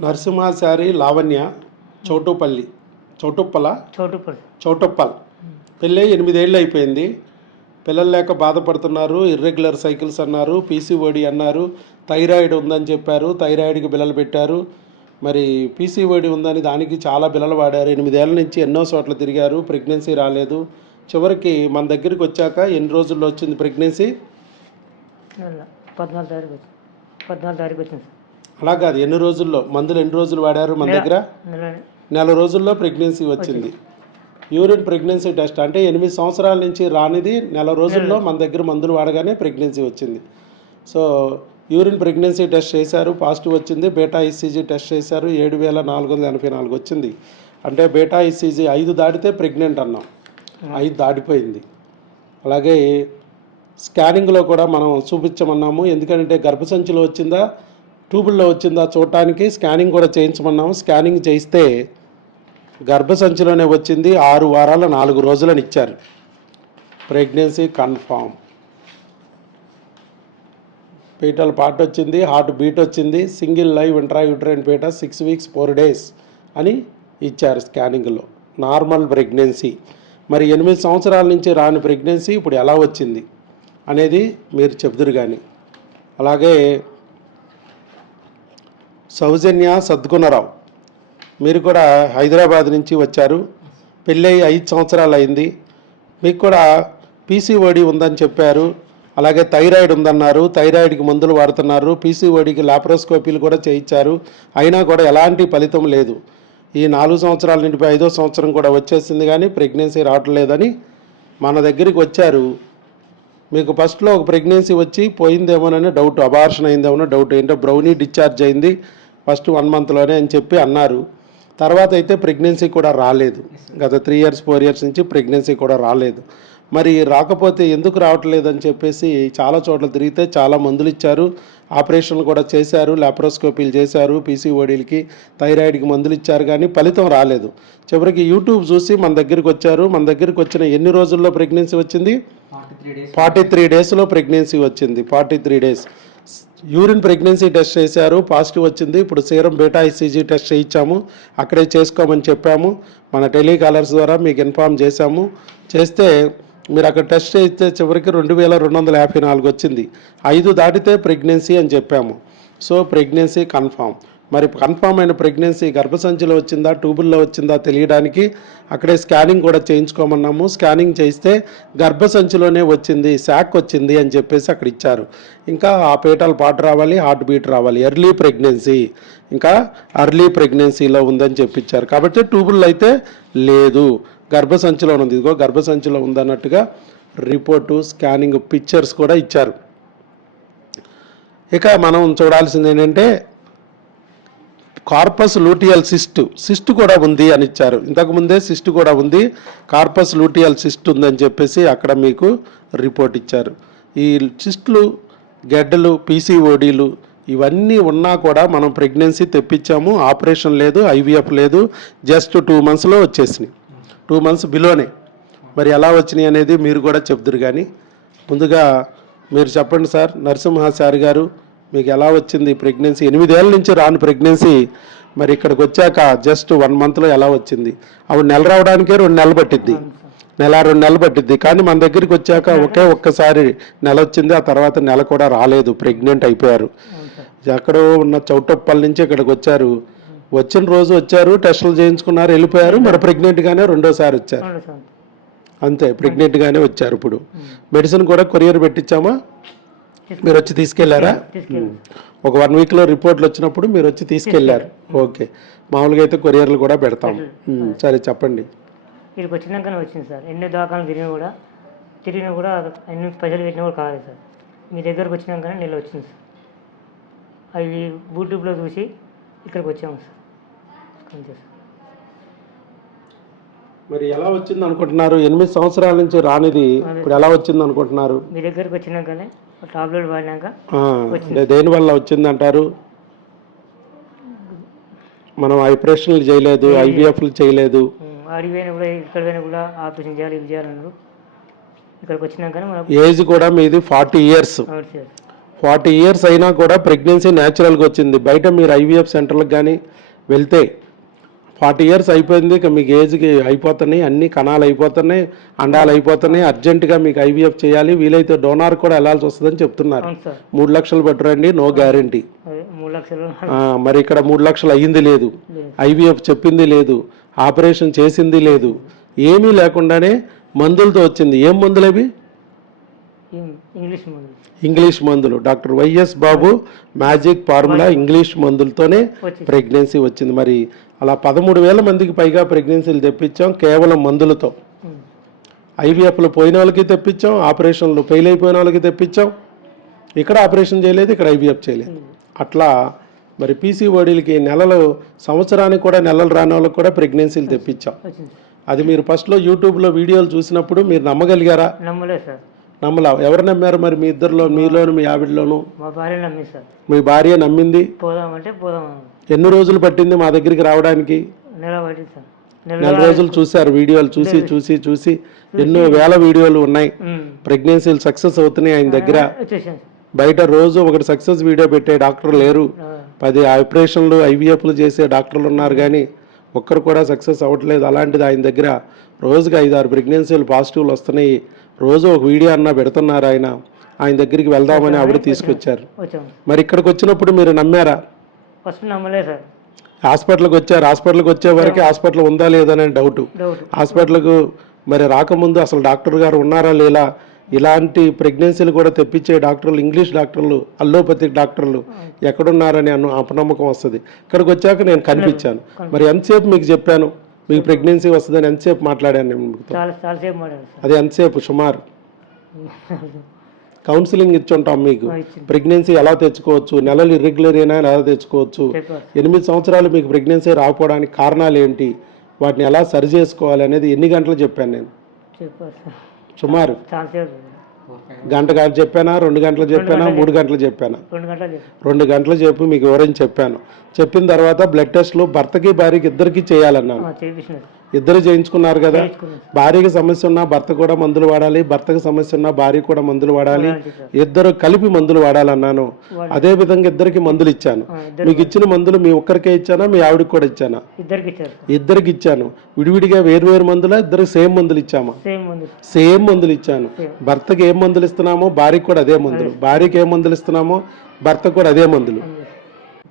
నరసింహాచారి లావణ్య చౌటుపల్లి చౌటుప్పల చోటుపల్లి. చౌటుప్పల్. పెళ్ళి ఎనిమిదేళ్ళు అయిపోయింది. పిల్లలు లేక బాధపడుతున్నారు. ఇర్రెగ్యులర్ సైకిల్స్ అన్నారు. పీసీఓడి అన్నారు. థైరాయిడ్ ఉందని చెప్పారు. థైరాయిడ్కి బిల్లలు పెట్టారు. మరి పీసీఓడి ఉందని దానికి చాలా బిల్లలు వాడారు. ఎనిమిదేళ్ళ నుంచి ఎన్నో చోట్ల తిరిగారు. ప్రెగ్నెన్సీ రాలేదు. చివరికి మన దగ్గరికి వచ్చాక ఎన్ని రోజుల్లో వచ్చింది ప్రెగ్నెన్సీ? నెల పద్నాలుగు తారీఖు వచ్చింది. పద్నాలుగు తారీఖు వచ్చింది. అలా కాదు. ఎన్ని రోజుల్లో? మందులు ఎన్ని రోజులు వాడారు మన దగ్గర? నెల రోజుల్లో ప్రెగ్నెన్సీ వచ్చింది. యూరిన్ ప్రెగ్నెన్సీ టెస్ట్ అంటే ఎనిమిది సంవత్సరాల నుంచి రానిది నెల రోజుల్లో మన దగ్గర మందులు వాడగానే ప్రెగ్నెన్సీ వచ్చింది. సో యూరిన్ ప్రెగ్నెన్సీ టెస్ట్ చేశారు పాజిటివ్ వచ్చింది. బేటా ఈసీజీ టెస్ట్ చేశారు ఏడు వేల నాలుగు వందల ఎనభై నాలుగు వచ్చింది. అంటే బేటా ఈసీజీ ఐదు దాటితే ప్రెగ్నెంట్ అన్నాం. ఐదు దాటిపోయింది. అలాగే స్కానింగ్లో కూడా మనం చూపించమన్నాము. ఎందుకంటే గర్భసంచిలో వచ్చిందా? ట్యూబుల్లో వచ్చిందా చూడటానికి. స్కానింగ్ కూడా చేయించమన్నాము. స్కానింగ్ చేయిస్తే గర్భసంచిలోనే వచ్చింది. ఆరు వారాల నాలుగు రోజులని ఇచ్చారు. Pregnancy confirm. పీటల్ పార్ట్ వచ్చింది. హార్ట్ బీట్ వచ్చింది. Single live intrauterine fetus six weeks four days అని ఇచ్చారు స్కానింగ్లో. Normal pregnancy. మరి ఎనిమిది సంవత్సరాల నుంచి రాని ప్రెగ్నెన్సీ ఇప్పుడు ఎలా వచ్చింది అనేది మీరు చెబుదురు కానీ అలాగే సౌజన్య సద్గుణరావు. మీరు కూడా హైదరాబాద్ నుంచి వచ్చారు. పెళ్ళై ఐదు సంవత్సరాలు అయింది మీకు కూడా పీసీఓడి ఉందని చెప్పారు. అలాగే థైరాయిడ్ ఉందన్నారు. థైరాయిడ్కి మందులు వాడుతున్నారు. పీసీఓడికి లాప్రోస్కోపీలు కూడా చేయించారు. అయినా కూడా ఎలాంటి ఫలితం లేదు. ఈ నాలుగు సంవత్సరాల నుండి ఐదో సంవత్సరం కూడా వచ్చేసింది కానీ ప్రెగ్నెన్సీ రావట్లేదని మన దగ్గరికి వచ్చారు. మీకు ఫస్ట్లో ఒక ప్రెగ్నెన్సీ వచ్చి పోయిందేమోనని డౌట్ అబార్షన్ అయిందేమో డౌట్. ఏంటో బ్రౌనీ డిశ్చార్జ్ అయింది. ఫస్ట్ వన్ మంత్లోనే అని చెప్పి అన్నారు. తర్వాత అయితే ప్రెగ్నెన్సీ కూడా రాలేదు. గత త్రీ ఇయర్స్ ఫోర్ ఇయర్స్ నుంచి ప్రెగ్నెన్సీ కూడా రాలేదు. మరి రాకపోతే ఎందుకు రావట్లేదు అని చెప్పేసి చాలా చోట్ల తిరిగితే చాలా మందులు ఇచ్చారు. ఆపరేషన్లు కూడా చేశారు లాప్రోస్కోపీలు చేశారు పీసీఓడీలకి థైరాయిడ్కి మందులు ఇచ్చారు కానీ ఫలితం రాలేదు. చివరికి యూట్యూబ్ చూసి మన దగ్గరికి వచ్చారు. మన దగ్గరికి వచ్చిన ఎన్ని రోజుల్లో ప్రెగ్నెన్సీ వచ్చింది? ఫార్టీ త్రీ డేస్లో ప్రెగ్నెన్సీ వచ్చింది. Forty three days. Urine pregnancy test చేశారు పాజిటివ్ వచ్చింది. ఇప్పుడు సీరం బేటా ఐసీజీ టెస్ట్ చేయించాము. అక్కడే చేసుకోమని చెప్పాము. మన టెలికాలర్స్ ద్వారా మీకు ఇన్ఫామ్ చేశాము. చేస్తే మీరు అక్కడ టెస్ట్ చేస్తే చివరికి రెండు వేల రెండు వందల యాభై నాలుగు వచ్చింది. ఐదు దాటితే ప్రెగ్నెన్సీ అని చెప్పాము. So pregnancy confirm. మరి కన్ఫామ్ అయిన ప్రెగ్నెన్సీ గర్భసంచిలో వచ్చిందా ట్యూబుల్లో వచ్చిందా తెలియడానికి అక్కడే స్కానింగ్ కూడా చేయించుకోమన్నాము. స్కానింగ్ చేస్తే గర్భసంచిలోనే వచ్చింది శాక్ వచ్చింది అని చెప్పేసి అక్కడ ఇచ్చారు. ఇంకా ఆ పేటల్ పాటు రావాలి హార్ట్ బీట్ రావాలి ఎర్లీ ప్రెగ్నెన్సీ ఇంకా అర్లీ ప్రెగ్నెన్సీలో ఉందని చెప్పించారు. కాబట్టి ట్యూబుల్లో అయితే లేదు. గర్భసంచిలో ఉంది. ఇదిగో గర్భసంచిలో ఉందన్నట్టుగా రిపోర్టు స్కానింగ్ పిక్చర్స్ కూడా ఇచ్చారు. ఇక మనం చూడాల్సింది ఏంటంటే కార్పస్ లూటియల్ సిస్ట్ సిస్ట్ కూడా ఉంది అని ఇచ్చారు. ఇంతకు ముందే సిస్ట్ కూడా ఉంది కార్పస్ లూటియల్ సిస్ట్ ఉందని చెప్పేసి అక్కడ మీకు రిపోర్ట్ ఇచ్చారు. ఈ సిస్ట్లు గెడ్డలు పీసీఓడీలు ఇవన్నీ ఉన్నా కూడా మనం ప్రెగ్నెన్సీ తెప్పించాము ఆపరేషన్ లేదు ఐవీఎఫ్ లేదు జస్ట్ టూ మంత్స్లో వచ్చేసినాయి. టూ మంత్స్ బిలోనే. మరి ఎలా వచ్చినాయి అనేది మీరు కూడా చెప్దురు కానీ ముందుగా మీరు చెప్పండి సార్. నరసింహ సార్ గారు మీకు ఎలా వచ్చింది ప్రెగ్నెన్సీ ఎనిమిదేళ్ళ నుంచి రాని ప్రెగ్నెన్సీ మరి ఇక్కడికి వచ్చాక జస్ట్ వన్ మంత్లో ఎలా వచ్చింది? అప్పుడు నెల రావడానికే రెండు నెలలు పట్టిద్ది. నెల రెండు నెలలు పట్టిద్ది. కానీ మన దగ్గరికి వచ్చాక ఒకే ఒక్కసారి నెల వచ్చింది. ఆ తర్వాత నెల కూడా రాలేదు. ప్రెగ్నెంట్ అయిపోయారు. ఎక్కడో ఉన్న చౌటప్పల్ నుంచి ఇక్కడికి వచ్చారు. వచ్చిన రోజు వచ్చారు టెస్టులు చేయించుకున్నారు వెళ్ళిపోయారు. మరి ప్రెగ్నెంట్గానే రెండోసారి వచ్చారు. అంతే ప్రెగ్నెంట్గానే వచ్చారు ఇప్పుడు. మెడిసిన్ కూడా కొరియర్ పెట్టించామా? మీరు వచ్చి తీసుకెళ్ళారా ఒక వన్ వీక్లో రిపోర్ట్లు వచ్చినప్పుడు మీరు వచ్చి తీసుకెళ్ళారు ఓకే. మామూలుగా అయితే కొరియర్లు కూడా పెడతాం. సరే చెప్పండి. వీడికి వచ్చినాకనే వచ్చింది సార్. ఎన్ని దాఖలు తిరిగినా కూడా తిరిగినా కూడా ఎన్ని పైసలు పెట్టినా కూడా కాలేదు సార్. మీ దగ్గరకు వచ్చినాకనే నెల వచ్చింది సార్. అవి యూట్యూబ్లో చూసి ఇక్కడికి వచ్చాము సార్. అంతే సార్. మరి ఎలా వచ్చింది అనుకుంటున్నారు ఎనిమిది సంవత్సరాల నుంచి రానిది ఇప్పుడు ఎలా వచ్చింది అనుకుంటున్నారు మీ దగ్గరకు వచ్చినాకనే టాబ్లెట్ వాడినాక దేని వల్ల వచ్చింది అంటారు మనం ఆపరేషన్లు చేయలేదు ఐవీఎఫ్లు చేయలేదు. ఉమ్, ఆడికి పోయినా కూడా ఇక్కడ పోయినా కూడా ఆపరేషన్ చేయాలి ఇవి చేయాలన్నారు ఇక్కడికి వచ్చినాకనే మనకు ఏజ్ కూడా మీది ఫార్టీ ఇయర్స్. ఫార్టీ ఇయర్స్ అయినా కూడా ప్రెగ్నెన్సీ న్యాచురల్గా వచ్చింది. బయట మీరు ఐవీఎఫ్ సెంటర్లకు కానీ వెళ్తే ఫార్టీ ఇయర్స్ అయిపోయింది ఇక మీకు ఏజ్కి అయిపోతున్నాయి అన్ని కణాలు అయిపోతున్నాయి అండాలు అయిపోతున్నాయి అర్జెంటుగా మీకు ఐవీఎఫ్ చేయాలి వీలైతే డోనార్ కూడా వెళ్ళాల్సి వస్తుందని చెప్తున్నారు. మూడు లక్షలు పట్టురండి నో గ్యారంటీ. మరి ఇక్కడ మూడు లక్షలు అయ్యింది లేదు. ఐవీఎఫ్ చెప్పింది లేదు ఆపరేషన్ చేసింది లేదు ఏమీ లేకుండానే మందులతో వచ్చింది. ఏం మందులు అవి ఇంగ్లీష్ మందులు. Doctor Y S Babu magic formula English మందులతోనే pregnancy వచ్చింది. మరి అలా పదమూడు వేల మందికి పైగా ప్రెగ్నెన్సీలు తెప్పించాం కేవలం మందులతో. ఐవీఎఫ్లు పోయిన వాళ్ళకి తెప్పించాం ఆపరేషన్లు ఫెయిల్ అయిపోయిన వాళ్ళకి తెప్పించాం. ఇక్కడ ఆపరేషన్ చేయలేదు ఇక్కడ ఐవీఎఫ్ చేయలేదు. అట్లా మరి పీసీఓడీలకి నెలలు సంవత్సరానికి కూడా నెలలు రాని వాళ్ళకి కూడా ప్రెగ్నెన్సీలు తెప్పించాం. అది మీరు ఫస్ట్లో యూట్యూబ్లో వీడియోలు చూసినప్పుడు మీరు నమ్మగలిగారా? నమ్మలా? ఎవరు నమ్మారు మరి మీ ఇద్దరిలో మీలోను మీ ఆవిడలోను? భార్య మీ భార్య నమ్మింది? పోదామంటే పోదాం ఎన్ని రోజులు పట్టింది మా దగ్గరికి రావడానికి? నెల రోజులు చూశారు వీడియోలు చూసి చూసి చూసి. ఎన్నో వేల వీడియోలు ఉన్నాయి. ప్రెగ్నెన్సీలు సక్సెస్ అవుతున్నాయి ఆయన దగ్గర. బయట రోజు ఒకటి సక్సెస్ వీడియో పెట్టే డాక్టర్ లేరు. పది ఆపరేషన్లు ఐవీఎఫ్లు చేసే డాక్టర్లు ఉన్నారు కానీ ఒక్కరు కూడా సక్సెస్ అవ్వట్లేదు. అలాంటిది ఆయన దగ్గర రోజుకి ఐదు ఆరు ప్రెగ్నెన్సీలు పాజిటివ్లు వస్తున్నాయి. రోజు ఒక వీడియో అన్నా పెడుతున్నారు ఆయన. ఆయన దగ్గరికి వెళ్దామని ఆవిడ తీసుకొచ్చారు. మరి ఇక్కడికి వచ్చినప్పుడు మీరు నమ్మారా? ఫస్ట్ నమ్మలేదు సార్. హాస్పిటల్కి వచ్చారు హాస్పిటల్కి వచ్చే వరకే హాస్పిటల్ ఉందా లేదా అనే డౌట్. హాస్పిటల్కు మరి రాకముందు అసలు డాక్టర్ గారు ఉన్నారా లేదా? ఇలాంటి ప్రెగ్నెన్సీలు కూడా తెప్పించే డాక్టర్లు ఇంగ్లీష్ డాక్టర్లు అల్లోపతిక్ డాక్టర్లు ఎక్కడున్నారని అను అపనమ్మకం వస్తుంది. ఇక్కడికి వచ్చాక నేను కనిపించాను. మరి ఎంతసేపు మీకు చెప్పాను? మీకు ప్రెగ్నెన్సీ వస్తుందని ఎంతసేపు మాట్లాడాను నేను మీతో? అది ఎంతసేపు? సుమారు. కౌన్సిలింగ్ ఇచ్చుంటాం మీకు. ఆ, ఇచ్చింది. ప్రెగ్నెన్సీ ఎలా తెచ్చుకోవచ్చు? నెలలు ఇర్రెగ్యులర్ అయినా ఎలా తెచ్చుకోవచ్చు? ఎనిమిది సంవత్సరాలు మీకు ప్రెగ్నెన్సీ రాకపోవడానికి కారణాలు ఏంటి? వాటిని ఎలా సరి చేసుకోవాలి అనేది ఎన్ని గంటలు చెప్పాను నేను. సుమారు. గంట గంట చెప్పానా? రెండు గంటలు చెప్పానా? మూడు గంటలు చెప్పానా? రెండు గంటలు చెప్పి మీకు వివరించి చెప్పాను. చెప్పిన తర్వాత బ్లడ్ టెస్ట్లు భర్తకి భార్యకి ఇద్దరికి చేయాలన్నాను. ఇద్దరు చేయించుకున్నారు కదా. భార్యకి సమస్య ఉన్నా భర్త కూడా మందులు వాడాలి భర్తకు సమస్య ఉన్నా భార్య కూడా మందులు వాడాలి ఇద్దరు కలిపి మందులు వాడాలన్నాను. అదే విధంగా ఇద్దరికి మందులు ఇచ్చాను. మీకు ఇచ్చిన మందులు మీ ఒక్కరికే ఇచ్చానా మీ ఆవిడకి కూడా ఇచ్చానా? ఇద్దరికి ఇచ్చాను. విడివిడిగా వేరు వేరు మందులా ఇద్దరికి సేమ్ మందులు ఇచ్చామా? సేమ్ ముందు సేమ్ మందులు ఇచ్చాను. భర్తకి ఏం మందులు ఇస్తున్నామో భార్యకి కూడా అదే మందులు. భార్యకి ఏం మందులు ఇస్తున్నామో భర్తకు కూడా అదే మందులు.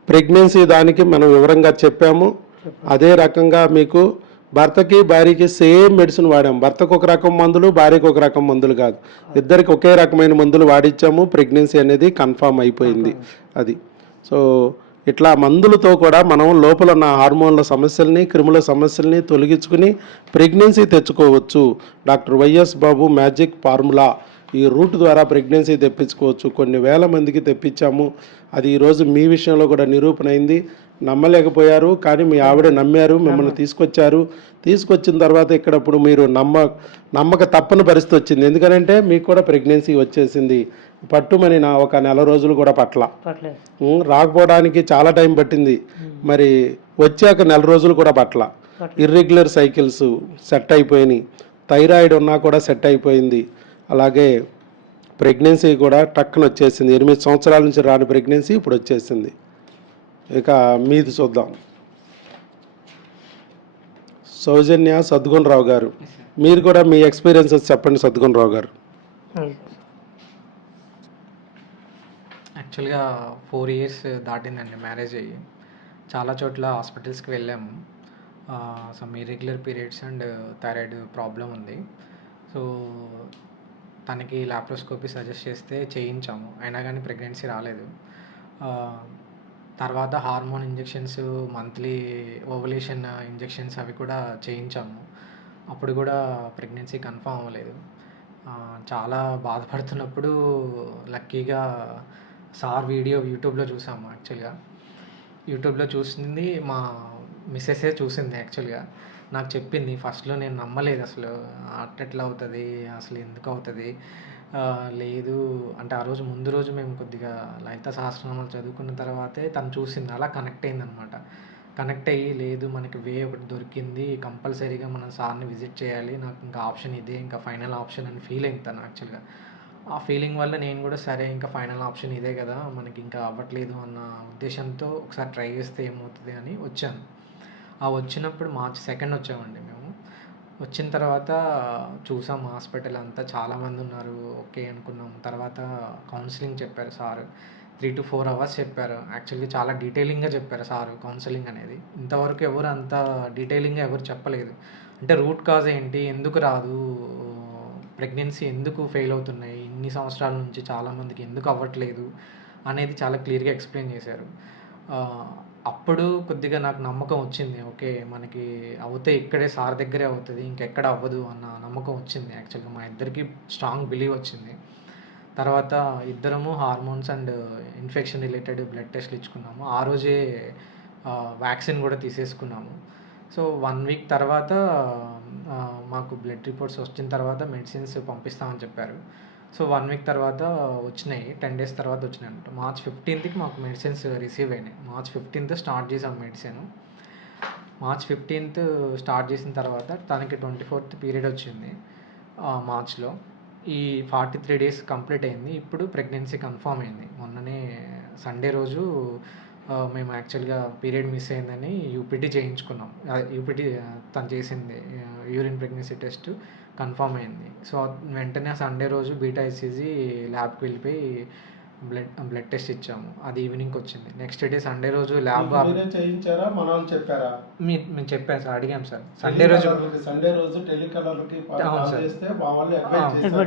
ప్రెగ్నెన్సీ దానికి మనం వివరంగా చెప్పాము. అదే రకంగా మీకు భర్తకి భార్యకి సేమ్ మెడిసిన్ వాడాం. భర్తకు ఒక రకం మందులు భార్యకు ఒక రకం మందులు కాదు. ఇద్దరికి ఒకే రకమైన మందులు వాడిచ్చాము. ప్రెగ్నెన్సీ అనేది కన్ఫామ్ అయిపోయింది. అది. సో ఇట్లా మందులతో కూడా మనం లోపల ఉన్న హార్మోన్ల సమస్యల్ని క్రిముల సమస్యల్ని తొలగించుకుని ప్రెగ్నెన్సీ తెచ్చుకోవచ్చు. Doctor Y S Babu magic formula ఈ రూట్ ద్వారా ప్రెగ్నెన్సీ తెప్పించుకోవచ్చు. కొన్ని వేల మందికి తెప్పించాము. అది ఈరోజు మీ విషయంలో కూడా నిరూపణ అయింది. నమ్మలేకపోయారు కానీ మీ ఆవిడ నమ్మారు మిమ్మల్ని తీసుకొచ్చారు. తీసుకొచ్చిన తర్వాత ఇక్కడ ఇప్పుడు మీరు నమ్మ నమ్మక తప్పని పరిస్థితి వచ్చింది. ఎందుకంటే మీకు కూడా ప్రెగ్నెన్సీ వచ్చేసింది. పట్టుమని నా ఒక నెల రోజులు కూడా పట్ల రాకపోవడానికి చాలా టైం పట్టింది. మరి వచ్చాక నెల రోజులు కూడా పట్ల పట్ల ఇర్రెగ్యులర్ సైకిల్స్ సెట్ అయిపోయినాయి. థైరాయిడ్ ఉన్నా కూడా సెట్ అయిపోయింది. అలాగే ప్రెగ్నెన్సీ కూడా టక్కున వచ్చేసింది. ఎనిమిది సంవత్సరాల నుంచి రాని ప్రెగ్నెన్సీ ఇప్పుడు వచ్చేసింది. ఇక మీది చూద్దాం. సౌజన్య సద్గుణరావు గారు. మీరు కూడా మీ ఎక్స్పీరియన్సెస్ చెప్పండి సద్గుణరావు గారు. యాక్చువల్గా ఫోర్ ఇయర్స్ దాటిందండి మ్యారేజ్ అయ్యి. చాలా చోట్ల హాస్పిటల్స్కి వెళ్ళాము. Some irregular periods and thyroid problem ఉంది. సో తనకి లాప్రోస్కోపీ సజెస్ట్ చేస్తే చేయించాము. అయినా కానీ ప్రెగ్నెన్సీ రాలేదు. తర్వాత hormone injections monthly ovulation injections అవి కూడా చేయించాము. అప్పుడు కూడా ప్రెగ్నెన్సీ కన్ఫర్మ్ అవ్వలేదు. చాలా బాధపడుతున్నప్పుడు లక్కీగా సార్ వీడియో యూట్యూబ్లో చూసాము యాక్చువల్గా. యూట్యూబ్లో చూసింది మా మిస్సెసే చూసింది యాక్చువల్గా. నాకు చెప్పింది ఫస్ట్లో నేను నమ్మలేదు అసలు. అట్టెట్లా అవుతుంది? అసలు ఎందుకు అవుతుంది? లేదు. అంటే ఆ రోజు ముందు రోజు మేము కొద్దిగా లలిత సహస్రనామాలు చదువుకున్న తర్వాతే తను చూసింది. అలా కనెక్ట్ అయిందనమాట కనెక్ట్ అయ్యి లేదు మనకి వే ఒకటి దొరికింది. కంపల్సరీగా మనం సార్ని విజిట్ చేయాలి. నాకు ఇంకా ఆప్షన్ ఇదే ఇంకా ఫైనల్ ఆప్షన్ అని ఫీల్ అయింది తను యాక్చువల్గా. ఆ ఫీలింగ్ వల్ల నేను కూడా సరే ఇంకా ఫైనల్ ఆప్షన్ ఇదే కదా మనకి ఇంకా అవ్వట్లేదు అన్న ఉద్దేశంతో ఒకసారి ట్రై చేస్తే ఏమవుతుంది అని వచ్చాను. ఆ వచ్చినప్పుడు మార్చ్ సెకండ్ వచ్చామండి మేము. వచ్చిన తర్వాత చూసాం హాస్పిటల్ అంతా. చాలామంది ఉన్నారు. ఓకే అనుకున్నాం. తర్వాత కౌన్సిలింగ్ చెప్పారు sir. Three to four hours చెప్పారు. యాక్చువల్గా చాలా డీటెయిలింగ్గా చెప్పారు సార్ కౌన్సిలింగ్ అనేది. ఇంతవరకు ఎవరు అంత డీటెయిలింగ్గా ఎవరు చెప్పలేదు. అంటే రూట్ కాజ్ ఏంటి? ఎందుకు రాదు? ప్రెగ్నెన్సీ ఎందుకు ఫెయిల్ అవుతున్నాయి? ఇన్ని సంవత్సరాల నుంచి చాలామందికి ఎందుకు అవ్వట్లేదు? అనేది చాలా క్లియర్గా ఎక్స్ప్లెయిన్ చేశారు. అప్పుడు కొద్దిగా నాకు నమ్మకం వచ్చింది. ఓకే మనకి అవుతే ఇక్కడే సార్ దగ్గరే అవుతుంది ఇంకెక్కడ అవ్వదు అన్న నమ్మకం వచ్చింది. యాక్చువల్గా మా ఇద్దరికి స్ట్రాంగ్ బిలీవ్ వచ్చింది. తర్వాత ఇద్దరము hormones and infection related blood టెస్ట్లు ఇచ్చుకున్నాము. ఆ రోజే వ్యాక్సిన్ కూడా తీసేసుకున్నాము. సో వన్ వీక్ తర్వాత మాకు బ్లడ్ రిపోర్ట్స్ వచ్చిన తర్వాత మెడిసిన్స్ పంపిస్తామని చెప్పారు. సో వన్ వీక్ తర్వాత వచ్చినాయి. టెన్ డేస్ తర్వాత వచ్చినాయి అనమాట మార్చ్ ఫిఫ్టీన్త్కి మాకు మెడిసిన్స్ రిసీవ్ అయినాయి. మార్చ్ ఫిఫ్టీన్త్ స్టార్ట్ చేసాం మెడిసిన్. మార్చ్ ఫిఫ్టీన్త్ స్టార్ట్ చేసిన తర్వాత తనకి ట్వంటీ ఫోర్త్ పీరియడ్ వచ్చింది మార్చ్లో. ఈ ఫార్టీ త్రీ డేస్ కంప్లీట్ అయింది. ఇప్పుడు ప్రెగ్నెన్సీ కన్ఫర్మ్ అయింది. మొన్ననే సండే రోజు మేము యాక్చువల్గా పీరియడ్ మిస్ అయిందని యూపీటీ చేయించుకున్నాం. యూపీటీ తను చేసింది యూరిన్ ప్రెగ్నెన్సీ టెస్ట్. కన్ఫర్మ్ అయింది. సో వెంటనే సండే రోజు బీటా ఎస్సీజీ ల్యాబ్కి వెళ్ళిపోయి బ్లడ్ బ్లడ్ టెస్ట్ ఇచ్చాము. అది ఈవినింగ్కి వచ్చింది. నెక్స్ట్ డే సండే రోజు ల్యాబ్ చేయించారా? మన వాళ్ళు చెప్పారా? మీ మేము చెప్పాను సార్. అడిగాం సార్. సండే రోజు సండే రోజు టెలికలర్కి అవును సార్.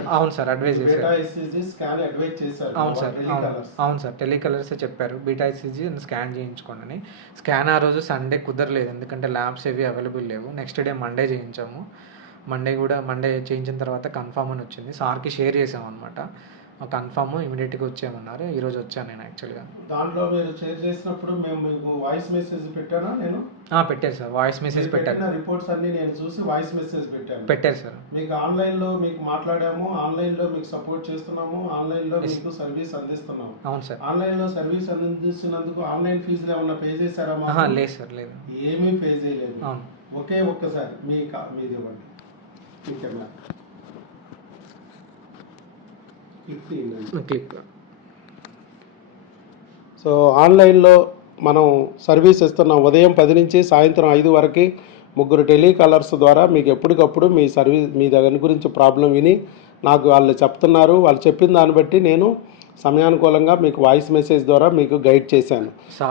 అవును సార్. అడ్వైజ్ చేశారు. అవును సార్ అవును. సార్ టెలికలర్సే చెప్పారు. బీటా ఐసీజీ స్కాన్ చేయించుకోండి అని. స్కాన్ ఆ రోజు సండే కుదరలేదు. ఎందుకంటే ల్యాబ్స్ ఏవి అవైలబుల్ లేవు. నెక్స్ట్ డే మండే చేయించాము. మండే కూడా మండే చేయించిన తర్వాత కన్ఫామ్ అని వచ్చింది. సార్కి షేర్ చేసాం అనమాట కన్ఫామ్ ఇమీడియట్గా వచ్చేయమన్నారు. ఈరోజు వచ్చాను నేను యాక్చువల్గా దాంట్లో మీరు షేర్ చేసినప్పుడు మేము మీకు వాయిస్ మెసేజ్ పెట్టానా నేను? పెట్టారు సార్. వాయిస్ మెసేజ్ పెట్టారు. రిపోర్ట్స్ అన్ని నేను చూసి వాయిస్ మెసేజ్ పెట్టాను. పెట్టారు సార్. మీకు ఆన్లైన్లో మీకు మాట్లాడాము ఆన్లైన్లో మీకు సపోర్ట్ చేస్తున్నాము ఆన్లైన్లో Yes. మీకు సర్వీస్ అందిస్తున్నాము. అవును సార్. ఆన్లైన్లో సర్వీస్ అందిస్తున్నందుకు ఆన్లైన్ ఫీజులు ఏమన్నా పే చేశారా లేదు సార్ లేదు. ఏమీ పే చేయలేదు. అవును. ఒకే ఒక్కసారి మీ మీది ఇవ్వండి. క్లిక్ సో ఆన్లైన్లో మనం సర్వీస్ ఇస్తున్నాం. ఉదయం పది నుంచి సాయంత్రం ఐదు వరకు ముగ్గురు టెలికాలర్స్ ద్వారా మీకు ఎప్పటికప్పుడు మీ సర్వీస్ మీ దగ్గర గురించి ప్రాబ్లం విని నాకు వాళ్ళు చెప్తున్నారు. వాళ్ళు చెప్పిన దాన్ని బట్టి నేను సమయానుకూలంగా మీకు వాయిస్ మెసేజ్ ద్వారా మీకు గైడ్ చేశాను.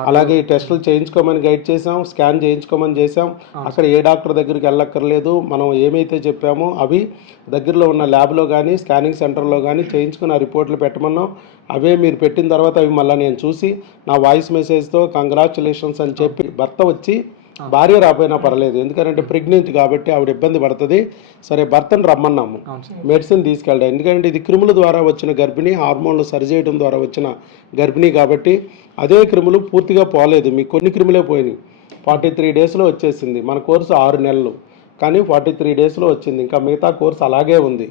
అలాగే ఈ టెస్టులు చేయించుకోమని గైడ్ చేసాం స్కాన్ చేయించుకోమని చేసాం అక్కడ ఏ డాక్టర్ దగ్గరికి వెళ్ళక్కర్లేదు. మనం ఏమైతే చెప్పామో అవి దగ్గరలో ఉన్న ల్యాబ్లో కానీ స్కానింగ్ సెంటర్లో కానీ చేయించుకుని ఆ రిపోర్ట్లు పెట్టమన్నాం. అవే మీరు పెట్టిన తర్వాత అవి మళ్ళీ నేను చూసి నా వాయిస్ మెసేజ్తో కంగ్రాచులేషన్స్ అని చెప్పి భర్త వచ్చి భార్య రాపోయినా పర్లేదు. ఎందుకంటే ప్రెగ్నెంట్ కాబట్టి ఆవిడ ఇబ్బంది పడుతుంది. సరే భర్తను రమ్మన్నాము. మెడిసిన్ తీసుకెళ్ళడం ఎందుకంటే ఇది క్రిముల ద్వారా వచ్చిన గర్భిణి హార్మోన్లు సరిచేయడం ద్వారా వచ్చిన గర్భిణి కాబట్టి అదే క్రిములు పూర్తిగా పోలేదు. మీకు కొన్ని క్రిములే పోయినాయి. ఫార్టీ త్రీ డేస్లో వచ్చేసింది. మన కోర్సు ఆరు నెలలు. కానీ ఫార్టీ త్రీ డేస్లో వచ్చింది. ఇంకా మిగతా కోర్సు అలాగే ఉంది.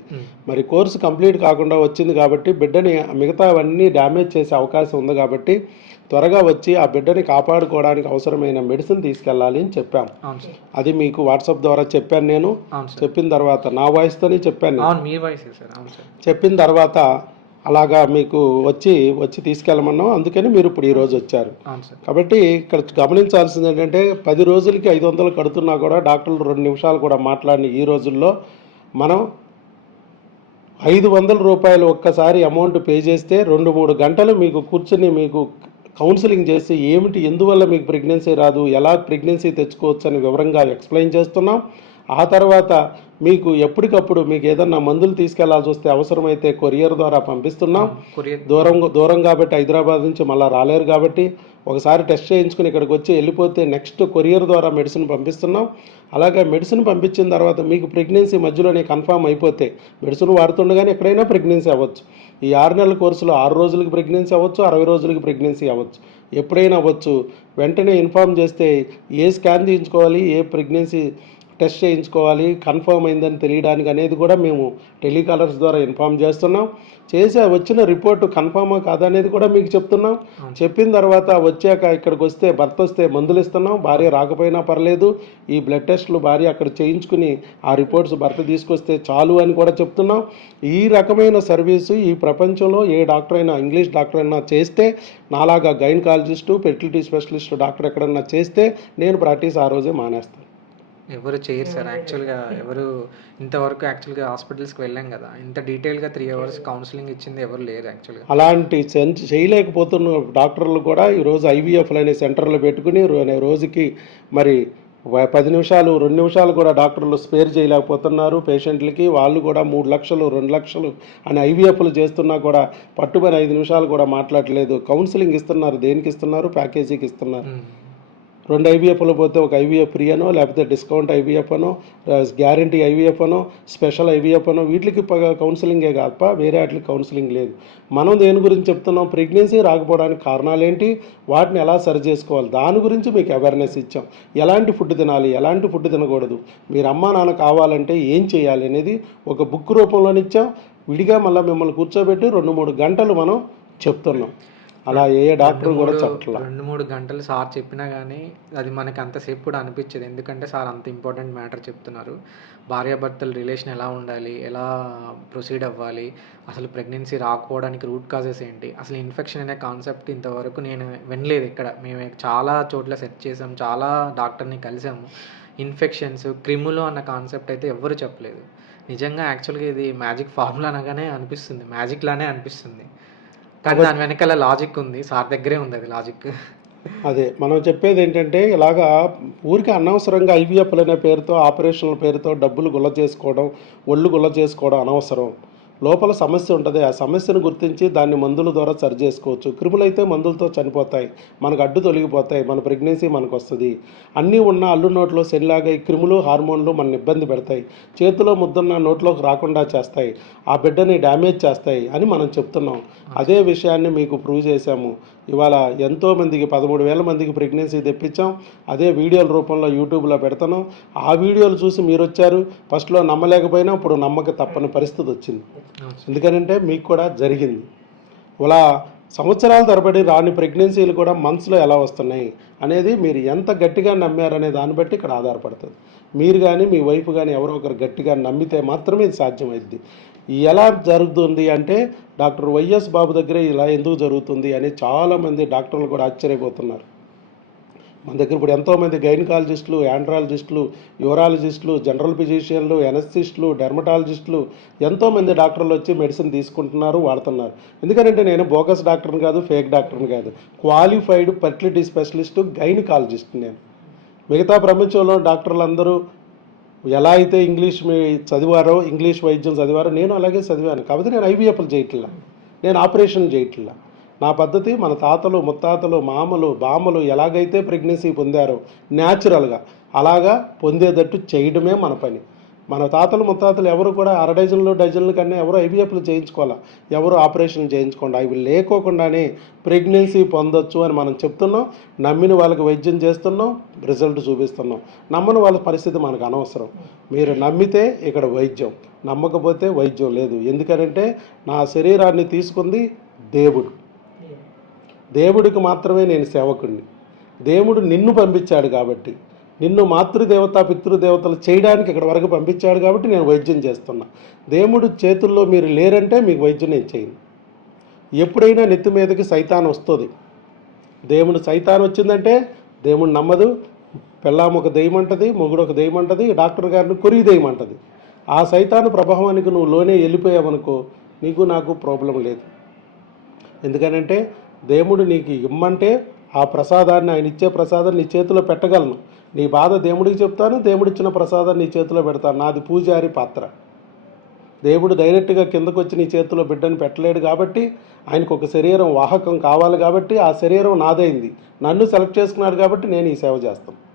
మరి కోర్సు కంప్లీట్ కాకుండా వచ్చింది కాబట్టి బిడ్డని మిగతావన్నీ డ్యామేజ్ చేసే అవకాశం ఉంది కాబట్టి త్వరగా వచ్చి ఆ బిడ్డని కాపాడుకోవడానికి అవసరమైన మెడిసిన్ తీసుకెళ్ళాలి అని చెప్పాం. అవును సార్. అది మీకు వాట్సాప్ ద్వారా చెప్పాను నేను. చెప్పిన తర్వాత నా వాయిస్తోనే చెప్పాను చెప్పిన తర్వాత అలాగా మీకు వచ్చి వచ్చి తీసుకెళ్ళమన్నాం. అందుకని మీరు ఇప్పుడు ఈరోజు వచ్చారు. కాబట్టి ఇక్కడ గమనించాల్సింది ఏంటంటే పది రోజులకి ఐదు వందలు కడుతున్నా కూడా డాక్టర్లు రెండు నిమిషాలు కూడా మాట్లాడిన ఈ రోజుల్లో మనం ఐదు వందల రూపాయలు ఒక్కసారి అమౌంట్ పే చేస్తే రెండు మూడు గంటలు మీకు కూర్చుని మీకు కౌన్సిలింగ్ చేసి ఏమిటి ఎందువల్ల మీకు ప్రెగ్నెన్సీ రాదు ఎలా ప్రెగ్నెన్సీ తెచ్చుకోవచ్చు అని వివరంగా ఎక్స్ప్లెయిన్ చేస్తున్నాం. ఆ తర్వాత మీకు ఎప్పటికప్పుడు మీకు ఏదన్నా మందులు తీసుకెళ్ళాల్సి వస్తే అవసరమైతే కొరియర్ ద్వారా పంపిస్తున్నాం. దూరం దూరం కాబట్టి హైదరాబాద్ నుంచి మళ్ళీ రాలేరు కాబట్టి ఒకసారి టెస్ట్ చేయించుకుని ఇక్కడికి వచ్చి వెళ్ళిపోతే నెక్స్ట్ కొరియర్ ద్వారా మెడిసిన్ పంపిస్తున్నాం. అలాగే మెడిసిన్ పంపించిన తర్వాత మీకు ప్రెగ్నెన్సీ మధ్యలోనే కన్ఫామ్ అయిపోతే మెడిసిన్ వాడుతుండగానే ఎక్కడైనా ప్రెగ్నెన్సీ అవ్వచ్చు. ఈ ఆరు నెలల కోర్సులో ఆరు రోజులకి ప్రెగ్నెన్సీ అవ్వచ్చు అరవై రోజులకి ప్రెగ్నెన్సీ అవ్వచ్చు. ఎప్పుడైనా అవ్వచ్చు. వెంటనే ఇన్ఫామ్ చేస్తే ఏ స్కాన్ తీయించుకోవాలి ఏ ప్రెగ్నెన్సీ టెస్ట్ చేయించుకోవాలి కన్ఫర్మ్ అయిందని తెలియడానికి అనేది కూడా మేము టెలికాలర్స్ ద్వారా ఇన్ఫామ్ చేస్తున్నాం. చేసి వచ్చిన రిపోర్టు కన్ఫర్మా కాదనేది కూడా మీకు చెప్తున్నాం. చెప్పిన తర్వాత వచ్చాక ఇక్కడికి వస్తే భర్త వస్తే మందులు ఇస్తున్నాం. భార్య రాకపోయినా పర్లేదు. ఈ బ్లడ్ టెస్ట్లు భార్య అక్కడ చేయించుకుని ఆ రిపోర్ట్స్ భర్త తీసుకొస్తే చాలు అని కూడా చెప్తున్నాం. ఈ రకమైన సర్వీసు ఈ ప్రపంచంలో ఏ డాక్టర్ అయినా ఇంగ్లీష్ డాక్టర్ అయినా చేస్తే నాలాగా గైనకాలజిస్టు ఫెర్టిలిటీ స్పెషలిస్ట్ డాక్టర్ ఎక్కడన్నా చేస్తే నేను ప్రాక్టీస్ ఆ రోజే మానేస్తాను. ఎవరు చేయరు సార్. యాక్చువల్గా ఎవరు ఇంతవరకు యాక్చువల్గా హాస్పిటల్స్కి వెళ్ళాం కదా. ఇంత డీటెయిల్గా త్రీ అవర్స్ కౌన్సిలింగ్ ఇచ్చింది ఎవరు లేరు యాక్చువల్గా. అలాంటి చేయలేకపోతున్న డాక్టర్లు కూడా ఈరోజు ఐవీఎఫ్లు అనే సెంటర్లు పెట్టుకుని రోజుకి మరి పది నిమిషాలు రెండు నిమిషాలు కూడా డాక్టర్లు స్పేర్ చేయలేకపోతున్నారు. పేషెంట్లకి వాళ్ళు కూడా మూడు లక్షలు రెండు లక్షలు అని ఐవీఎఫ్లు చేస్తున్నా కూడా పట్టుబడి ఐదు నిమిషాలు కూడా మాట్లాడలేదు. కౌన్సిలింగ్ ఇస్తున్నారు. దేనికి ఇస్తున్నారు? ప్యాకేజీకి ఇస్తున్నారు. రెండు ఐవీఎఫ్లు పోతే ఒక ఐవీఎఫ్ ఫ్రీ అనో లేకపోతే డిస్కౌంట్ ఐవీఎఫ్ అనో గ్యారంటీ ఐవీఎఫ్ అనో స్పెషల్ ఐవీఎఫ్ అనో వీటికి కౌన్సిలింగే కాదప్ప వేరే వాటికి కౌన్సిలింగ్ లేదు. మనం దేని గురించి చెప్తున్నాం? ప్రెగ్నెన్సీ రాకపోవడానికి కారణాలు ఏంటి? వాటిని ఎలా సరి చేసుకోవాలి? దాని గురించి మీకు అవేర్నెస్ ఇచ్చాం. ఎలాంటి ఫుడ్ తినాలి? ఎలాంటి ఫుడ్ తినకూడదు? మీరు అమ్మా నాన్న కావాలంటే ఏం చేయాలి అనేది ఒక బుక్ రూపంలోనిచ్చాం. విడిగా మళ్ళీ మిమ్మల్ని కూర్చోబెట్టి రెండు మూడు గంటలు మనం చెప్తున్నాం. అలా ఏ డాక్టర్ కూడా చెప్పట్లా. రెండు మూడు గంటలు సార్ చెప్పినా కానీ అది మనకి అంతసేపు కూడా అనిపించదు. ఎందుకంటే సార్ అంత ఇంపార్టెంట్ మ్యాటర్ చెప్తున్నారు. భార్యాభర్తల రిలేషన్ ఎలా ఉండాలి? ఎలా ప్రొసీడ్ అవ్వాలి? అసలు ప్రెగ్నెన్సీ రాకపోవడానికి రూట్ కాజెస్ ఏంటి? అసలు ఇన్ఫెక్షన్ అనే కాన్సెప్ట్ ఇంతవరకు నేను వినలేదు ఇక్కడ మేము చాలా చోట్ల సెర్చ్ చేసాం చాలా డాక్టర్ని కలిసాము. ఇన్ఫెక్షన్స్ క్రిములు అన్న కాన్సెప్ట్ అయితే ఎవ్వరు చెప్పలేదు. నిజంగా యాక్చువల్గా ఇది మ్యాజిక్ ఫార్ములా అనగానే అనిపిస్తుంది. మ్యాజిక్ లానే అనిపిస్తుంది. కానీ దాని వెనకాల లాజిక్ ఉంది. సార్ దగ్గరే ఉంది అది లాజిక్ అదే మనం చెప్పేది ఏంటంటే ఇలాగా ఊరికి అనవసరంగా ఐవీఎఫ్లు అనే పేరుతో ఆపరేషన్ల పేరుతో డబ్బులు గుల్ల చేసుకోవడం ఒళ్ళు గుల్ల చేసుకోవడం అనవసరం. లోపల సమస్య ఉంటుంది. ఆ సమస్యను గుర్తించి దాన్ని మందుల ద్వారా సరి చేసుకోవచ్చు. క్రిములు అయితే మందులతో చనిపోతాయి. మనకు అడ్డు తొలగిపోతాయి. మన ప్రెగ్నెన్సీ మనకు వస్తుంది అన్నీ ఉన్న అల్లు నోట్లో సెల్లాగా ఈ క్రిములు హార్మోన్లు మన ఇబ్బంది పెడతాయి. చేతిలో ముద్దున్న నోట్లోకి రాకుండా చేస్తాయి. ఆ బిడ్డని డ్యామేజ్ చేస్తాయి అని మనం చెప్తున్నాం. అదే విషయాన్ని మీకు ప్రూవ్ చేశాము. ఇవాళ ఎంతో మందికి పదమూడు వేల మందికి ప్రెగ్నెన్సీ తెప్పించాం. అదే వీడియోల రూపంలో యూట్యూబ్లో పెడతాను. ఆ వీడియోలు చూసి మీరు వచ్చారు ఫస్ట్లో నమ్మలేకపోయినా ఇప్పుడు నమ్మక తప్పని పరిస్థితి వచ్చింది. ఎందుకనంటే మీకు కూడా జరిగింది. ఇలా సంవత్సరాల తరబడి రాని ప్రెగ్నెన్సీలు కూడా మంత్స్లో ఎలా వస్తున్నాయి అనేది మీరు ఎంత గట్టిగా నమ్మారనే దాన్ని బట్టి ఇక్కడ ఆధారపడుతుంది. మీరు కానీ మీ వైఫ్ కానీ ఎవరో ఒకరు గట్టిగా నమ్మితే మాత్రమే ఇది సాధ్యమైద్ది. ఎలా జరుగుతుంది అంటే డాక్టర్ వైఎస్ బాబు దగ్గర ఇలా ఎందుకు జరుగుతుంది అని చాలామంది డాక్టర్లు కూడా ఆశ్చర్యపోతున్నారు. మన దగ్గర ఇప్పుడు ఎంతోమంది గైనకాలజిస్టులు యాండ్రాలజిస్టులు యూరాలజిస్టులు జనరల్ ఫిజిషియన్లు ఎనస్థిస్టులు డెర్మటాలజిస్టులు ఎంతోమంది డాక్టర్లు వచ్చి మెడిసిన్ తీసుకుంటున్నారు వాడుతున్నారు. ఎందుకంటే నేను బోగస్ డాక్టర్ని కాదు ఫేక్ డాక్టర్ని కాదు. క్వాలిఫైడ్ ఫెర్టిలిటీ స్పెషలిస్టు గైనకాలజిస్ట్ నేను. మిగతా ప్రపంచంలో డాక్టర్లు అందరూ ఎలా అయితే ఇంగ్లీష్ మీ చదివారో ఇంగ్లీష్ వైద్యం చదివారో నేను అలాగే చదివాను. కాబట్టి నేను ఐవీఎఫ్లు చేయట్లా నేను ఆపరేషన్ చేయట్లా నా పద్ధతి మన తాతలు ముత్తాతలు మామలు బామలు ఎలాగైతే ప్రెగ్నెన్సీ పొందారో న్యాచురల్గా అలాగా పొందేటట్టు చేయడమే మన పని. మన తాతలు ముత్తాతలు ఎవరు కూడా అర డజన్లు డజన్లు కన్నా ఎవరు ఐవీఎఫ్లు చేయించుకోవాలా. ఎవరు ఆపరేషన్ చేయించుకోండి. అవి లేకోకుండానే ప్రెగ్నెన్సీ పొందొచ్చు అని మనం చెప్తున్నాం. నమ్మిన వాళ్ళకి వైద్యం చేస్తున్నాం. రిజల్ట్ చూపిస్తున్నాం. నమ్మని వాళ్ళ పరిస్థితి మనకు అనవసరం. మీరు నమ్మితే ఇక్కడ వైద్యం. నమ్మకపోతే వైద్యం లేదు. ఎందుకంటే నా శరీరాన్ని తీసుకుంది దేవుడు. దేవుడికి మాత్రమే నేను సేవకుణ్ణి. దేవుడు నిన్ను పంపించాడు కాబట్టి. నిన్ను మాతృదేవత పితృదేవతలు చేయడానికి ఇక్కడ వరకు పంపించాడు కాబట్టి నేను వైద్యం చేస్తున్నా. దేవుడు చేతుల్లో మీరు లేరంటే మీకు వైద్యం నేను చేయను. ఎప్పుడైనా నెత్తి మీదకి సైతాన్ వస్తుంది. దేవుడు సైతాన్ వచ్చిందంటే దేవుడు నమ్మదు. పెళ్ళాం ఒక దెయ్యమంటది మొగుడు ఒక దెయ్యమంటది డాక్టర్ గారిని కొరిగి దెయ్యమంటది ఆ సైతాను ప్రభావానికి నువ్వు లోనే వెళ్ళిపోయావనుకో నీకు నాకు ప్రాబ్లం లేదు. ఎందుకనంటే దేవుడు నీకు ఇమ్మంటే ఆ ప్రసాదాన్ని ఆయన ఇచ్చే ప్రసాదాన్ని నీ చేతిలో పెట్టగలను. నీ బాధ దేవుడికి చెప్తాను దేవుడిచ్చిన ప్రసాదాన్ని నీ చేతిలో పెడతాను. నాది పూజారి పాత్ర. దేవుడు డైరెక్ట్గా కిందకు వచ్చి నీ చేతిలో బిడ్డని పెట్టలేడు కాబట్టి ఆయనకు ఒక శరీరం వాహకం కావాలి కాబట్టి ఆ శరీరం నాదైంది. నన్ను సెలెక్ట్ చేసుకున్నాడు కాబట్టి నేను ఈ సేవ చేస్తాను.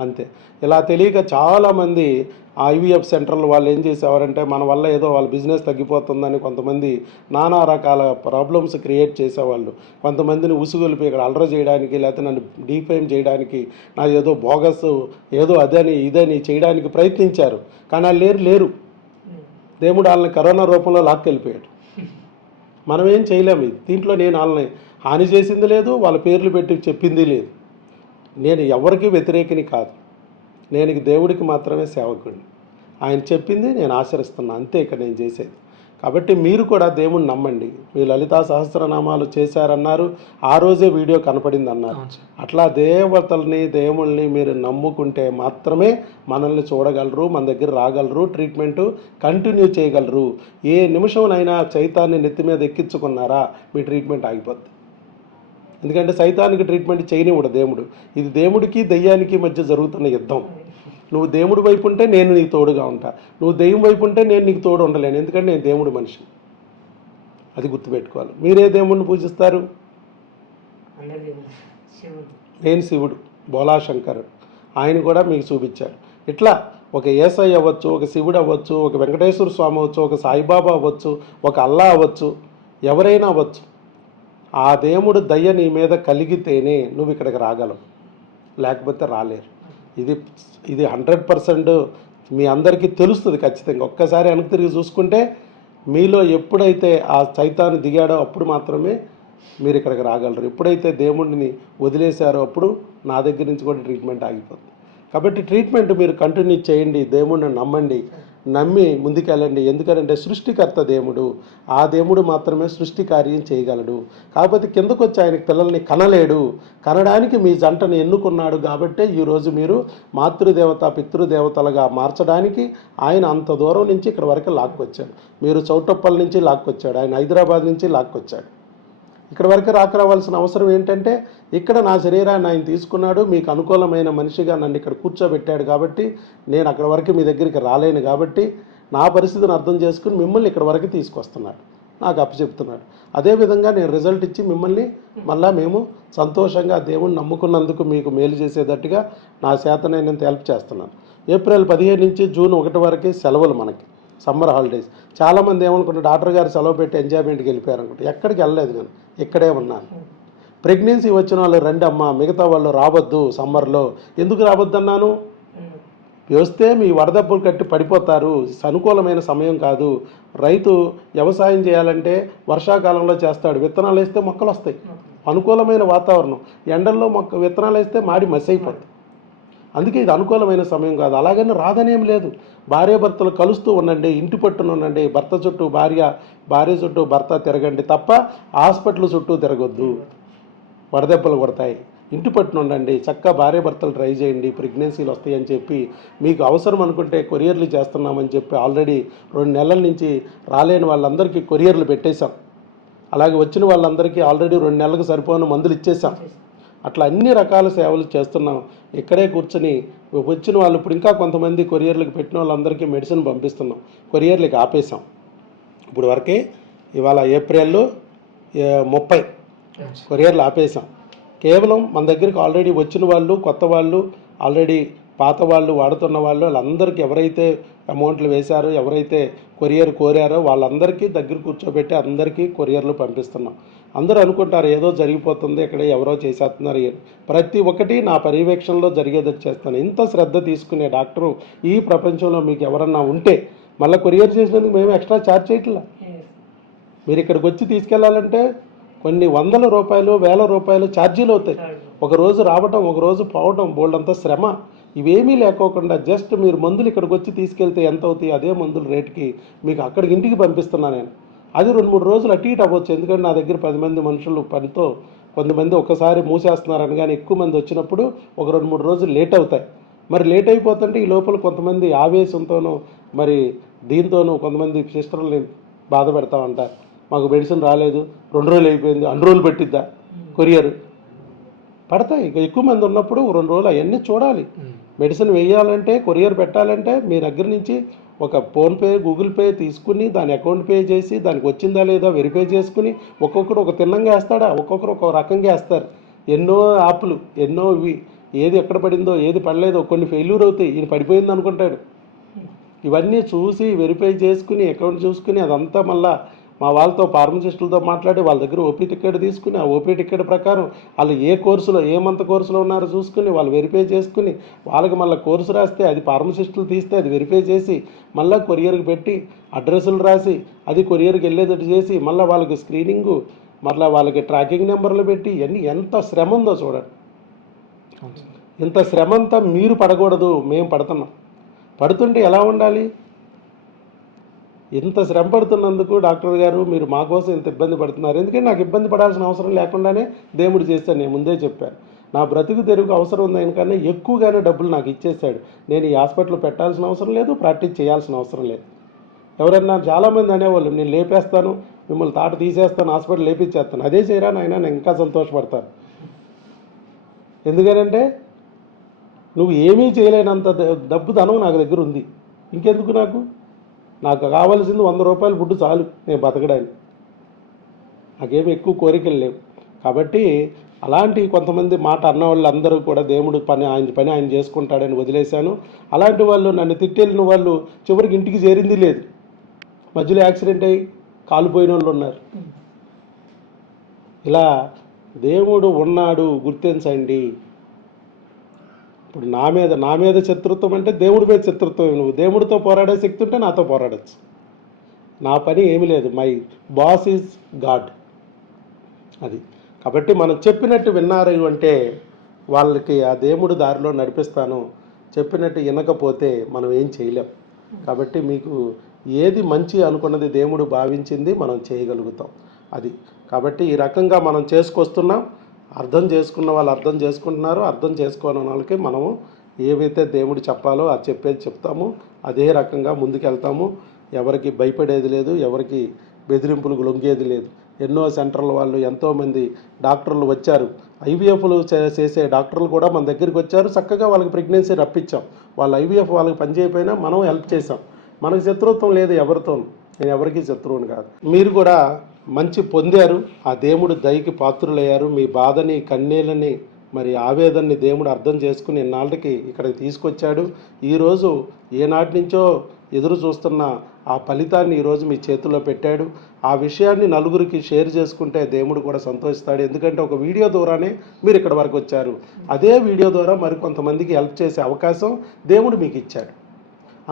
అంతే. ఇలా తెలియక చాలామంది ఐవీఎఫ్ సెంటర్లు వాళ్ళు ఏం చేసేవారంటే మన వల్ల ఏదో వాళ్ళ బిజినెస్ తగ్గిపోతుందని కొంతమంది నానా రకాల ప్రాబ్లమ్స్ క్రియేట్ చేసేవాళ్ళు. కొంతమందిని ఉసుగొలిపి ఇక్కడ అలర చేయడానికి లేకపోతే నన్ను డీఫైమ్ చేయడానికి నాది ఏదో బోగస్ ఏదో అదని ఇదని చేయడానికి ప్రయత్నించారు. కానీ వాళ్ళు లేరు లేరు. దేవుడు వాళ్ళని కరోనా రూపంలో లాక్కెళ్ళిపోయాడు. మనం ఏం చేయలేము. దీంట్లో నేను వాళ్ళని హాని చేసింది లేదు వాళ్ళ పేర్లు పెట్టి చెప్పింది లేదు. నేను ఎవరికి వ్యతిరేకిని కాదు. నేను దేవుడికి మాత్రమే సేవకుడిని ఆయన చెప్పింది నేను ఆచరిస్తున్నా. అంతే ఇక నేను చేసేది. కాబట్టి మీరు కూడా దేవుణ్ణి నమ్మండి. మీ లలితా సహస్రనామాలు చేశారన్నారు. ఆ రోజే వీడియో కనపడింది అన్నారు అట్లా దేవతల్ని దేవుళ్ళని మీరు నమ్ముకుంటే మాత్రమే మనల్ని చూడగలరు మన దగ్గర రాగలరు ట్రీట్మెంట్ కంటిన్యూ చేయగలరు. ఏ నిమిషంనైనా చైతాన్ని నెత్తి మీద ఎక్కించుకున్నారా మీ ట్రీట్మెంట్ ఆగిపోద్ది. ఎందుకంటే సైతానికి ట్రీట్మెంట్ చేయనివ్వడు దేవుడు. ఇది దేవుడికి దెయ్యానికి మధ్య జరుగుతున్న యుద్ధం. నువ్వు దేవుడి వైపు ఉంటే నేను నీకు తోడుగా ఉంటా. నువ్వు దెయ్యం వైపు ఉంటే నేను నీకు తోడు ఉండలేను. ఎందుకంటే నేను దేవుడి మనిషి. అది గుర్తుపెట్టుకోవాలి. మీరే దేవుడిని పూజిస్తారు? నేను శివుడు. బోలాశంకర్ ఆయన కూడా మీకు చూపించాడు. ఇట్లా ఒక ఏసై అవ్వచ్చు ఒక శివుడు అవ్వచ్చు ఒక వెంకటేశ్వర స్వామి అవ్వచ్చు ఒక సాయిబాబా అవ్వచ్చు ఒక అల్లా అవ్వచ్చు ఎవరైనా అవ్వచ్చు. ఆ దేవుడు దయ్య నీ మీద కలిగితేనే నువ్వు ఇక్కడికి రాగలవు. లేకపోతే రాలేరు. ఇది ఇది హండ్రెడ్ పర్సెంట్ మీ అందరికీ తెలుస్తుంది ఖచ్చితంగా. ఒక్కసారి వెనక్కి తిరిగి చూసుకుంటే మీలో ఎప్పుడైతే ఆ చైతాన్ని దిగాడో అప్పుడు మాత్రమే మీరు ఇక్కడికి రాగలరు. ఎప్పుడైతే దేవుడిని వదిలేశారో అప్పుడు నా దగ్గర నుంచి కూడా ట్రీట్మెంట్ ఆగిపోతుంది కాబట్టి ట్రీట్మెంట్ మీరు కంటిన్యూ చేయండి. దేవుడిని నమ్మండి. నమ్మి ముందుకెళ్ళండి. ఎందుకంటే సృష్టికర్త దేవుడు. ఆ దేవుడు మాత్రమే సృష్టి కార్యం చేయగలడు. కాకపోతే కిందకు వచ్చి ఆయన పిల్లల్ని కనలేడు. కనడానికి మీ జంటను ఎన్నుకున్నాడు కాబట్టే ఈరోజు మీరు మాతృదేవత పితృదేవతలుగా మార్చడానికి ఆయన అంత దూరం నుంచి ఇక్కడ వరకు లాక్కొచ్చాడు. మీరు చౌటప్పల్ నుంచి లాక్కొచ్చాడు. ఆయన హైదరాబాద్ నుంచి లాక్కొచ్చాడు. ఇక్కడ వరకు రాక రావాల్సిన అవసరం ఏంటంటే ఇక్కడ నా శరీరాన్ని ఆయన తీసుకున్నాడు మీకు అనుకూలమైన మనిషిగా నన్ను ఇక్కడ కూర్చోబెట్టాడు కాబట్టి నేను అక్కడ వరకు మీ దగ్గరికి రాలేను కాబట్టి నా పరిస్థితిని అర్థం చేసుకుని మిమ్మల్ని ఇక్కడ వరకు తీసుకొస్తున్నాడు. నాకు అప్పచెప్తున్నాడు. అదేవిధంగా నేను రిజల్ట్ ఇచ్చి మిమ్మల్ని మళ్ళా మేము సంతోషంగా దేవుణ్ణి నమ్ముకున్నందుకు మీకు మేలు చేసేటట్టుగా నా చేతనైనంత హెల్ప్ చేస్తున్నాను. ఏప్రిల్ పదిహేను నుంచి జూన్ ఒకటి వరకు సెలవులు మనకి. Summer holidays. చాలామంది ఏమనుకుంటారు డాక్టర్ గారు సెలవు పెట్టి ఎంజాయ్మెంట్కి వెళ్ళిపోయారు అనుకుంటే ఎక్కడికి వెళ్ళలేదు నేను ఇక్కడే ఉన్నాను. ప్రెగ్నెన్సీ వచ్చిన వాళ్ళు రండి అమ్మ మిగతా వాళ్ళు రావద్దు సమ్మర్లో. ఎందుకు రావద్దు అన్నాను వస్తే మీ వడదబ్బులు కట్టి పడిపోతారు. అనుకూలమైన సమయం కాదు. రైతు వ్యవసాయం చేయాలంటే వర్షాకాలంలో చేస్తాడు. విత్తనాలు వేస్తే మొక్కలు వస్తాయి. అనుకూలమైన వాతావరణం. ఎండల్లో మొక్క విత్తనాలు వేస్తే మాడి మసి అయిపోతుంది అందుకే ఇది అనుకూలమైన సమయం కాదు. అలాగని రాదనేం లేదు. భార్యాభర్తలు కలుస్తూ ఉండండి ఇంటి పట్టున ఉండండి భర్త చుట్టూ భార్య భార్య చుట్టూ భర్త తిరగండి తప్ప హాస్పిటల్ చుట్టూ తిరగొద్దు. వడదెబ్బలు కొడతాయి. ఇంటి పట్టున ఉండండి చక్కగా భార్యాభర్తలు ట్రై చేయండి ప్రెగ్నెన్సీలు వస్తాయని చెప్పి మీకు అవసరం అనుకుంటే కొరియర్లు చేస్తున్నామని చెప్పి ఆల్రెడీ రెండు నెలల నుంచి రాలేని వాళ్ళందరికీ కొరియర్లు పెట్టేశాం. అలాగే వచ్చిన వాళ్ళందరికీ ఆల్రెడీ రెండు నెలలకు సరిపోయిన మందులు ఇచ్చేసాం అట్లా అన్ని రకాల సేవలు చేస్తున్నాం. ఇక్కడే కూర్చొని వచ్చిన వాళ్ళు ఇప్పుడు ఇంకా కొంతమంది కొరియర్లకు పెట్టిన వాళ్ళందరికీ మెడిసిన్ పంపిస్తున్నాం. కొరియర్లకు ఆపేసాం ఇప్పుడు వరకే ఇవాళ ఏప్రిల్లో ముప్పై కొరియర్లు ఆపేసాం కేవలం మన దగ్గరికి ఆల్రెడీ వచ్చిన వాళ్ళు కొత్త వాళ్ళు ఆల్రెడీ పాత వాళ్ళు వాడుతున్న వాళ్ళు వాళ్ళందరికీ ఎవరైతే అమౌంట్లు వేశారో ఎవరైతే కొరియర్ కోరారో వాళ్ళందరికీ దగ్గర కూర్చోబెట్టి అందరికీ కొరియర్లు పంపిస్తున్నాం. అందరూ అనుకుంటారు ఏదో జరిగిపోతుంది ఇక్కడ ఎవరో చేసేస్తున్నారు. ప్రతి ఒక్కటి నా పర్యవేక్షణలో జరిగేది చేస్తాను ఇంత శ్రద్ధ తీసుకునే డాక్టరు ఈ ప్రపంచంలో మీకు ఎవరన్నా ఉంటే మళ్ళీ కొరియర్ చేసినందుకు మేము ఎక్స్ట్రా ఛార్జ్ చేయట్లా? మీరు ఇక్కడికి వచ్చి తీసుకెళ్ళాలంటే కొన్ని వందల రూపాయలు వేల రూపాయలు ఛార్జీలు అవుతాయి. ఒక రోజు రావటం ఒక రోజు పోవటం బోల్డంత శ్రమ. ఇవేమీ లేకోకుండా జస్ట్ మీరు మందులు ఇక్కడికి వచ్చి తీసుకెళ్తే ఎంత అవుతాయి అదే మందుల రేటుకి మీకు అక్కడికి ఇంటికి పంపిస్తున్నా నేను. అది రెండు మూడు రోజులు అటు ఇటు అవ్వచ్చు. ఎందుకంటే నా దగ్గర పది మంది మనుషులు పనితో కొంతమంది ఒక్కసారి మూసేస్తున్నారని కానీ ఎక్కువ మంది వచ్చినప్పుడు ఒక రెండు మూడు రోజులు లేట్ అవుతాయి. మరి లేట్ అయిపోతుంటే ఈ లోపల కొంతమంది ఆవేశంతోనూ మరి దీంతోనూ కొంతమంది సిస్టర్ని బాధ పెడతా ఉంటారు మాకు మెడిసిన్ రాలేదు రెండు రోజులు అయిపోయింది అన్ని రోజులు పెట్టిద్దా? కొరియర్. పడతాయి. ఇక ఎక్కువ మంది ఉన్నప్పుడు రెండు రోజులు అవన్నీ చూడాలి. మెడిసిన్ వేయాలంటే కొరియర్ పెట్టాలంటే మీ దగ్గర నుంచి ఒక ఫోన్పే గూగుల్ పే తీసుకుని దాని అకౌంట్ పే చేసి దానికి వచ్చిందా లేదా వెరిఫై చేసుకుని ఒక్కొక్కరు ఒక తిన్నంగా వేస్తాడా? ఒక్కొక్కరు ఒక రకంగా వేస్తారు. ఎన్నో యాప్లు ఎన్నో ఇవి. ఏది ఎక్కడ పడిందో ఏది పడలేదో కొన్ని ఫెయిల్యూర్ అవుతాయి. ఈయన పడిపోయింది అనుకుంటాడు ఇవన్నీ చూసి వెరిఫై చేసుకుని అకౌంట్ చూసుకుని అదంతా మళ్ళా మా వాళ్ళతో ఫార్మసిస్టులతో మాట్లాడి వాళ్ళ దగ్గర ఓపీ టికెట్ తీసుకుని ఆ ఓపీ టికెట్ ప్రకారం వాళ్ళు ఏ కోర్సులో ఏ మంత్ కోర్సులో ఉన్నారో చూసుకుని వాళ్ళు వెరిఫై చేసుకుని వాళ్ళకి మళ్ళీ కోర్సు రాస్తే అది ఫార్మసిస్టులు తీస్తే అది వెరిఫై చేసి మళ్ళీ కొరియర్కి పెట్టి అడ్రస్సులు రాసి అది కొరియర్కి వెళ్ళేటట్టు చేసి మళ్ళీ వాళ్ళకి స్క్రీనింగు మళ్ళీ వాళ్ళకి ట్రాకింగ్ నెంబర్లు పెట్టి ఇవన్నీ ఎంత శ్రమ ఉందో చూడండి. ఇంత శ్రమ అంతా మీరు పడకూడదు మేము పడుతున్నాం. పడుతుంటే ఎలా ఉండాలి? ఇంత శ్రమ పడుతున్నందుకు డాక్టర్ గారు మీరు మా కోసం ఇంత ఇబ్బంది పడుతున్నారు. ఎందుకంటే నాకు ఇబ్బంది పడాల్సిన అవసరం లేకుండానే దేవుడు చేశాను నేను ముందే చెప్పాను. నా బ్రతుకు తెరుగు అవసరం ఉందని కన్నా ఎక్కువగానే డబ్బులు నాకు ఇచ్చేసాడు నేను ఈ హాస్పిటల్ పెట్టాల్సిన అవసరం లేదు ప్రాక్టీస్ చేయాల్సిన అవసరం లేదు. ఎవరన్నా చాలామంది అనేవాళ్ళు నేను లేపేస్తాను మిమ్మల్ని తాట తీసేస్తాను హాస్పిటల్ లేపించేస్తాను అదే చేయరా నాయన? నేను ఇంకా సంతోషపడతాను. ఎందుకనంటే నువ్వు ఏమీ చేయలేనంత ద- డబ్బు ధనం నాకు దగ్గర ఉంది. ఇంకెందుకు నాకు? నాకు కావాల్సింది వంద రూపాయలు ఫుడ్ చాలు నేను బతకడానికి. నాకేమి ఎక్కువ కోరికలు లేవు. కాబట్టి అలాంటి కొంతమంది మాట అన్న వాళ్ళు అందరూ కూడా దేవుడు పని ఆయన పని ఆయన చేసుకుంటాడని వదిలేశాను. అలాంటి వాళ్ళు నన్ను తిట్టేళ్ళిన వాళ్ళు చివరికి ఇంటికి చేరింది లేదు. మధ్యలో యాక్సిడెంట్ అయ్యి కాలిపోయిన వాళ్ళు ఉన్నారు. ఇలా దేవుడు ఉన్నాడు గుర్తించండి. ఇప్పుడు నా మీద నా మీద శత్రుత్వం అంటే దేవుడి మీద శత్రుత్వం. నువ్వు దేవుడితో పోరాడే శక్తి ఉంటే నాతో పోరాడచ్చు. నా పని ఏమీ లేదు. My boss is God. అది. కాబట్టి మనం చెప్పినట్టు విన్నారు అంటే వాళ్ళకి ఆ దేవుడు దారిలో నడిపిస్తాను. చెప్పినట్టు వినకపోతే మనం ఏం చేయలేం. కాబట్టి మీకు ఏది మంచి అనుకున్నది దేవుడు భావించింది మనం చేయగలుగుతాం. అది. కాబట్టి ఈ రకంగా మనం చేసుకొస్తున్నాం. అర్థం చేసుకున్న వాళ్ళు అర్థం చేసుకుంటున్నారు అర్థం చేసుకోని వాళ్ళకి మనము ఏవైతే దేవుడు చెప్పాలో అది చెప్పేది చెప్తాము. అదే రకంగా ముందుకెళ్తాము. ఎవరికి భయపడేది లేదు ఎవరికి బెదిరింపులకు లొంగేది లేదు. ఎన్నో సెంటర్ల వాళ్ళు ఎంతోమంది డాక్టర్లు వచ్చారు. ఐవీఎఫ్లు చేసే డాక్టర్లు కూడా మన దగ్గరికి వచ్చారు. చక్కగా వాళ్ళకి ప్రెగ్నెన్సీ రప్పించాం. వాళ్ళు ఐవీఎఫ్ వాళ్ళకి పనిచేయపోయినా మనం హెల్ప్ చేసాం మనకు శత్రుత్వం లేదు ఎవరితో నేను ఎవరికీ శత్రువుని కాదు. మీరు కూడా మంచి పొందారు. ఆ దేవుడు దయకి పాత్రులయ్యారు. మీ బాధని కన్నీళ్ళని మరి ఆవేదనని దేవుడు అర్థం చేసుకుని ఇన్నాళ్ళకి ఇక్కడికి తీసుకొచ్చాడు. ఈరోజు ఏనాటి నుంచో ఎదురు చూస్తున్న ఆ ఫలితాన్ని ఈరోజు మీ చేతుల్లో పెట్టాడు. ఆ విషయాన్ని నలుగురికి షేర్ చేసుకుంటే దేవుడు కూడా సంతోషిస్తాడు. ఎందుకంటే ఒక వీడియో ద్వారానే మీరు ఇక్కడ వరకు వచ్చారు. అదే వీడియో ద్వారా మరికొంతమందికి హెల్ప్ చేసే అవకాశం దేవుడు మీకు ఇచ్చాడు.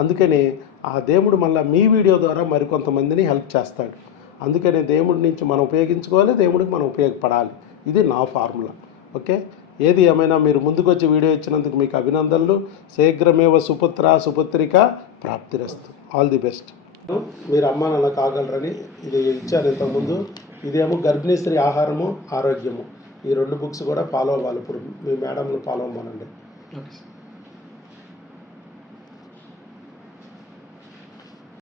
అందుకని ఆ దేవుడు మళ్ళీ మీ వీడియో ద్వారా మరికొంతమందిని హెల్ప్ చేస్తాడు. అందుకని దేవుడి నుంచి మనం ఉపయోగించుకోవాలి దేవుడికి మనం ఉపయోగపడాలి. ఇది నా ఫార్ములా. ఓకే? ఏది ఏమైనా మీరు ముందుకొచ్చి వీడియో ఇచ్చినందుకు మీకు అభినందనలు. శీఘ్రమేవ సుపుత్ర సుపుత్రిక ప్రాప్తిరస్తు. ఆల్ ది బెస్ట్ మీరు అమ్మా నాన్న కాగలరని ఇది ఇచ్చారు ఇంతకుముందు. ఇదేమో గర్భిణీ స్త్రీ ఆహారము ఆరోగ్యము. ఈ రెండు బుక్స్ కూడా ఫాలో అవ్వాలి. ఇప్పుడు మీ మేడంలు ఫాలో అవ్వమనండి ఓకే